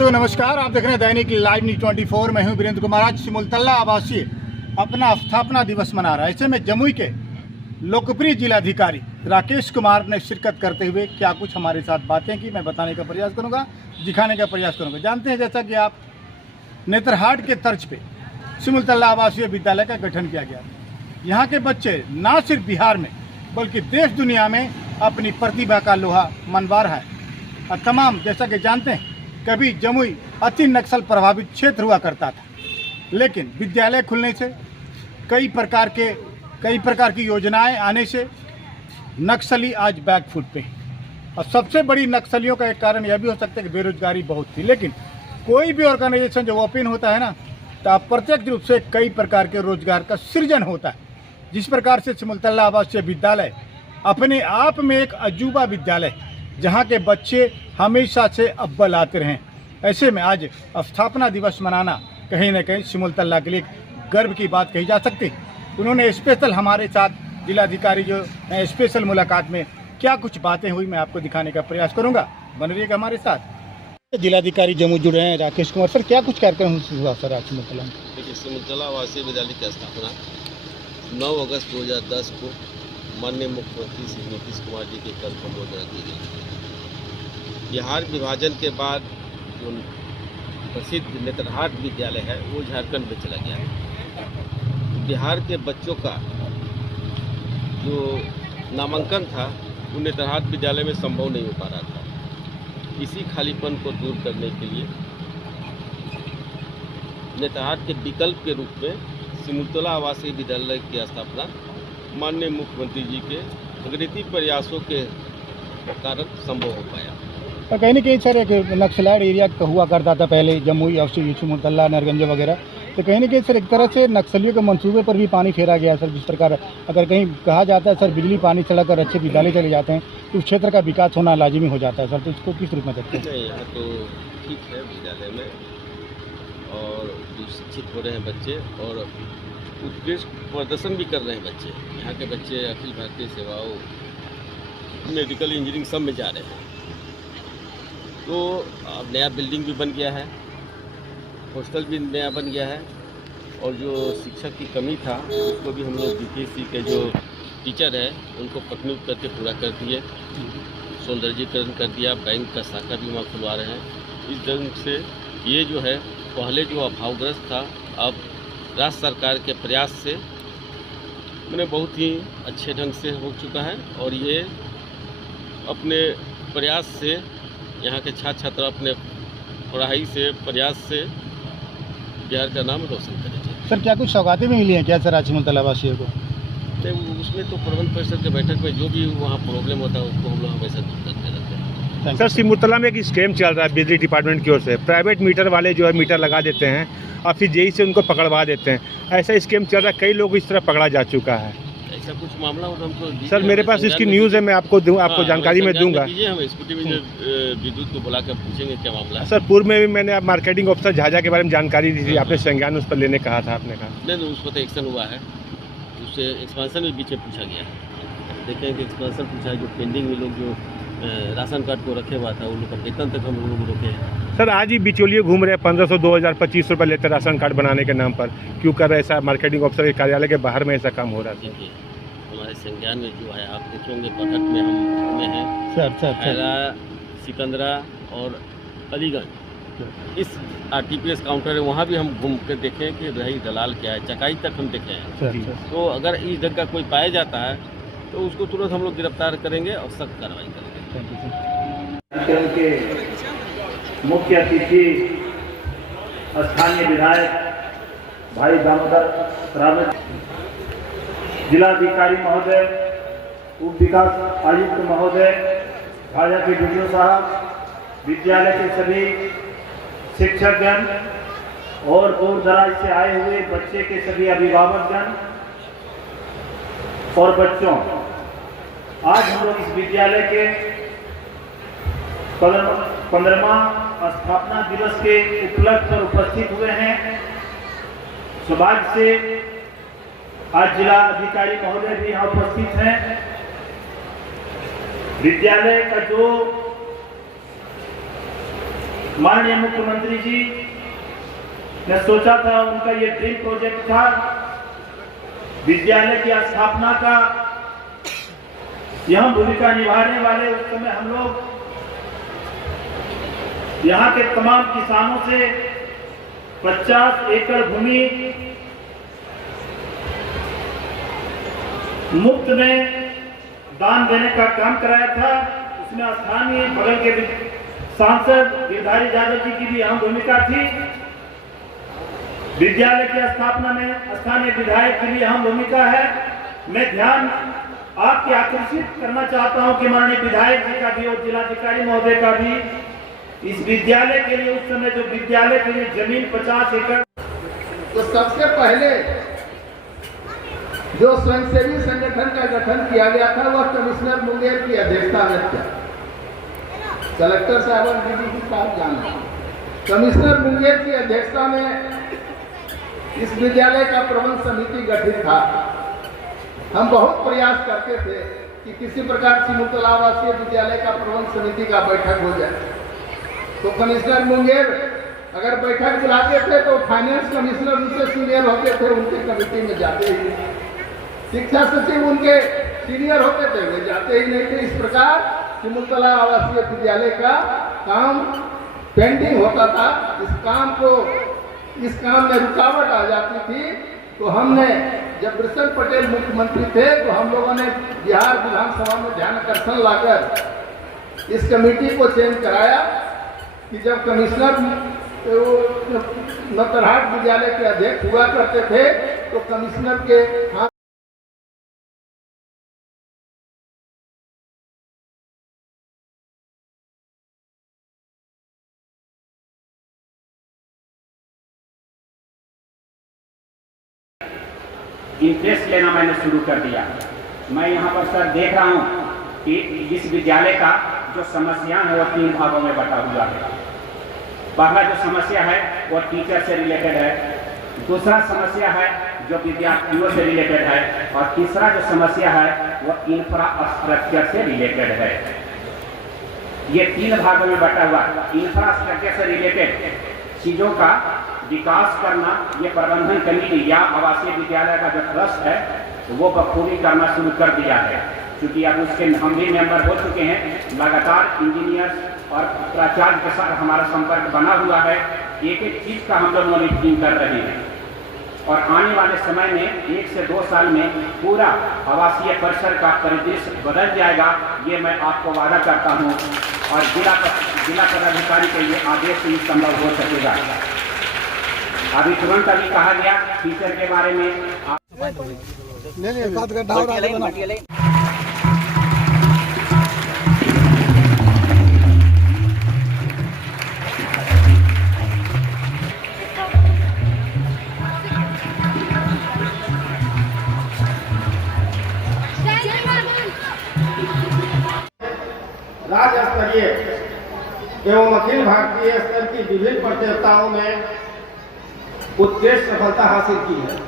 दोस्तों नमस्कार, आप देख रहे हैं दैनिक लाइव न्यूज 24। मैं हूं वीरेंद्र कुमार। आज सिमुलतला आवासीय अपना स्थापना दिवस मना रहा है। ऐसे में जमुई के लोकप्रिय जिलाधिकारी राकेश कुमार ने शिरकत करते हुए क्या कुछ हमारे साथ बातें की, मैं बताने का प्रयास करूंगा, दिखाने का प्रयास करूंगा। जानते हैं, जैसा कि आप नेतरहाट के तर्ज पे सिमुलतला आवासीय विद्यालय का गठन किया गया। यहाँ के बच्चे ना सिर्फ बिहार में बल्कि देश दुनिया में अपनी प्रतिभा का लोहा मनवा रहा है। और तमाम, जैसा कि जानते हैं, कभी जमुई अति नक्सल प्रभावित क्षेत्र हुआ करता था, लेकिन विद्यालय खुलने से कई प्रकार की योजनाएं आने से नक्सली आज बैकफुट पे हैं। और सबसे बड़ी नक्सलियों का एक कारण यह भी हो सकता है कि बेरोजगारी बहुत थी, लेकिन कोई भी ऑर्गेनाइजेशन जब ओपन होता है ना, तो अप्रत्यक्ष रूप से कई प्रकार के रोजगार का सृजन होता है। जिस प्रकार से सिमुलतला आवासीय विद्यालय अपने आप में एक अजूबा विद्यालय, जहाँ के बच्चे हमेशा से अव्वल आते रहें। ऐसे में आज स्थापना दिवस मनाना कहीं न कहीं सिमुलतला के लिए गर्व की बात कही जा सकती। उन्होंने स्पेशल हमारे साथ जिलाधिकारी जो स्पेशल मुलाकात में क्या कुछ बातें हुई, मैं आपको दिखाने का प्रयास करूंगा। बन रहिएगा हमारे साथ। जिलाधिकारी जमुई जुड़े हैं राकेश कुमार सर, क्या कुछ कार्यक्रम हुआ सर आज सिमुलतला में? देखिए, सिमुलतला आवासीय विद्यालय की स्थापना 9 अगस्त 2010 को माननीय मुख्यमंत्री श्री नीतीश कुमार जी के कल संबोधन की गई। बिहार विभाजन के बाद जो प्रसिद्ध नेतरहाट विद्यालय है वो झारखंड में चला गया है। बिहार के बच्चों का जो नामांकन था वो नेतरहाट विद्यालय में संभव नहीं हो पा रहा था। इसी खालीपन को दूर करने के लिए नेतरहाट के विकल्प के रूप में सिमुलतला आवासीय विद्यालय की स्थापना माननीय मुख्यमंत्री जी के अग्रणी प्रयासों के कारण संभव हो पाया। और कहीं ना कहीं सर एक नक्सलाइट एरिया हुआ करता था पहले, जमुई और सिमुलतला नरगंज वगैरह, तो कहीं ना कहीं सर एक तरह से नक्सलियों के मंसूबे पर भी पानी फेरा गया सर। जिस प्रकार अगर कहीं कहा जाता है सर बिजली पानी सड़क और अच्छे विद्यालय चले जाते हैं तो उस क्षेत्र का विकास होना लाजिमी हो जाता है सर, तो इसको किस रूप में देखते हैं? नहीं, यहाँ तो ठीक है विद्यालय में, और जो शिक्षित हो रहे हैं बच्चे और उत्कृष्ट प्रदर्शन भी कर रहे हैं बच्चे। यहाँ के बच्चे अखिल भारतीय सेवाओं, मेडिकल, इंजीनियरिंग सब में जा रहे हैं। तो अब नया बिल्डिंग भी बन गया है, हॉस्टल भी नया बन गया है, और जो शिक्षक की कमी था उसको भी हम लोग बीपीएससी के जो टीचर है उनको पटनुत करके पूरा कर दिए, सौंदर्यीकरण कर दिया, बैंक का शाखा भी वहाँ खुलवा रहे हैं। इस ढंग से ये जो है पहले जो अभावग्रस्त था, अब राज्य सरकार के प्रयास से मैंने बहुत ही अच्छे ढंग से हो चुका है। और ये अपने प्रयास से यहाँ के छात्र छात्रा अपने पढ़ाई से, प्रयास से बिहार का नाम रोशन करेंगे। सर क्या कुछ सौगातें भी मिली हैं क्या सर आज सिमुलतला आवासीय को? नहीं, उसमें तो प्रबंध परिषद के बैठक में जो भी वहाँ प्रॉब्लम होता है उसको हम लोग हमेशा दूर करते रहते हैं। सर सिमुलतला में एक स्कैम चल रहा है बिजली डिपार्टमेंट की ओर से। प्राइवेट मीटर वाले जो है मीटर लगा देते हैं और फिर जेई से उनको पकड़वा देते हैं। ऐसा स्कैम चल रहा है, कई लोग इस तरह पकड़ा जा चुका है। ऐसा कुछ मामला हो तो हमको सर मेरे पास इसकी न्यूज़ है, मैं आपको जानकारी में दूंगा। हम स्कूटी में विद्युत को बुला कर पूछेंगे क्या मामला है। सर पूर्व में भी मैंने आप मार्केटिंग ऑफिसर झाझा के बारे में जानकारी दी थी, आपने संज्ञान उस पर लेने कहा था, आपने कहा नहीं, उस पर तो एक्शन हुआ है, उससे एक्सपेंशन भी पीछे पूछा गया है। देखें कि एक्सपेंशन पूछा है, जो पेंडिंग में लोग जो राशन कार्ड को रखे हुआ था उन लोग का वेतन तक हम लोग रोके हैं। सर आज ही बिचौलिए घूम रहे हैं 1500, 2000, 2500 रुपये लेते राशन कार्ड बनाने के नाम पर, क्यों कर रहे ऐसा? मार्केटिंग ऑफिसर के कार्यालय के बाहर में ऐसा काम हो रहा है। हमारे संज्ञान में जो है आप देखेंगे बरहट में हम में हैं, खैरा, सिकंदरा और अलीगंज। इस आरटीपीएस काउंटर है, वहाँ भी हम घूम कर देखें कि रही दलाल क्या है, चकाई तक हम देखे हैं। तो अगर इस ढंग का कोई पाया जाता है तो उसको तुरंत हम लोग गिरफ्तार करेंगे और सख्त कार्रवाई करेंगे। कार्यक्रम के मुख्य अतिथि स्थानीय विधायक भाई दामोदर रावत, जिलाधिकारी महोदय, उप विकास आयुक्त महोदय, भाजपा के डीडीओ साहब, विद्यालय के सभी शिक्षकगण और दूर दराज से आए हुए बच्चे के सभी अभिभावकगण और बच्चों, आज हम लोग इस विद्यालय के 15वां स्थापना दिवस के उपलक्ष्य पर उपस्थित हुए हैं। सौभाग्य से आज जिला अधिकारी महोदय भी यहाँ उपस्थित हैं। विद्यालय का जो माननीय मुख्यमंत्री जी ने सोचा था, उनका ये ड्रीम प्रोजेक्ट था विद्यालय की स्थापना का। यह भूमिका निभाने वाले उस समय हम लोग यहाँ के तमाम किसानों से 50 एकड़ भूमि मुफ्त में दान देने का काम कराया था। उसमें स्थानीय बगल के सांसद गिरधारी यादव जी की भी अहम भूमिका थी। विद्यालय की स्थापना में स्थानीय विधायक की भी अहम भूमिका है। मैं ध्यान आपके आकर्षित करना चाहता हूं कि माननीय विधायक जी का भी और जिलाधिकारी महोदय का भी इस विद्यालय के लिए, उस समय जो विद्यालय के लिए जमीन 50 एकड़, तो सबसे पहले जो स्वयंसेवी संगठन का गठन किया गया था वह कमिश्नर मुंगेर की अध्यक्षता में था। कलेक्टर साहब दीदी की बात जानना, कमिश्नर मुंगेर की अध्यक्षता में इस विद्यालय का प्रबंध समिति गठित था। हम बहुत प्रयास करते थे कि किसी प्रकार सिमुलतला आवासीय विद्यालय का प्रबंध समिति का बैठक हो जाए। तो कमिश्नर मुंगेर अगर बैठक बुलाते थे तो फाइनेंस कमिश्नर उनसे सीनियर होते थे, उनके कमेटी में जाते ही नहीं। शिक्षा सचिव उनके सीनियर होते थे, वे जाते ही नहीं थे। इस प्रकार सिमुलतला आवासीय विद्यालय का काम पेंडिंग होता था। इस काम में रुकावट आ जाती थी। तो हमने, जब वृषण पटेल मुख्यमंत्री थे, तो हम लोगों ने बिहार विधानसभा में ध्यान आकर्षण लाकर इस कमेटी को चेंज कराया कि जब कमिश्नर नौतरहाट विद्यालय के अध्यक्ष हुआ करते थे तो कमिश्नर के हाथ इंटरेस्ट लेना मैंने शुरू कर दिया। मैं यहाँ पर सर देख रहा हूँ कि इस विद्यालय का जो समस्या है वो 3 भागों में बटा हुआ है। पहला जो समस्या है वो टीचर से रिलेटेड है, दूसरा समस्या है जो विद्यार्थियों से रिलेटेड है, और तीसरा जो समस्या है वो इंफ्रास्ट्रक्चर से रिलेटेड है। ये 3 भागों में बटा हुआ। इंफ्रास्ट्रक्चर से रिलेटेड चीज़ों का विकास करना, ये प्रबंधन कमेटी या आवासीय विद्यालय का जो ट्रस्ट है वो बखूबी करना शुरू कर दिया है। क्योंकि अब उसके हम भी मेंबर हो चुके हैं। लगातार इंजीनियर्स और प्राचार्य के साथ हमारा संपर्क बना हुआ है। एक एक चीज़ का हम लोग मॉनिटरिंग कर रहे हैं, और आने वाले समय में 1 से 2 साल में पूरा आवासीय परिसर का परिदृश्य बदल जाएगा, ये मैं आपको वादा करता हूँ। और जिला पदाधिकारी के लिए आदेश ही संभव हो सकेगा। अभी तुरंत अभी कहा गया टीचर के बारे में राज्य स्तरीय एवं अखिल भारतीय स्तर की विभिन्न प्रतियोगिताओं में उत्कृष्ट सफलता हासिल की है।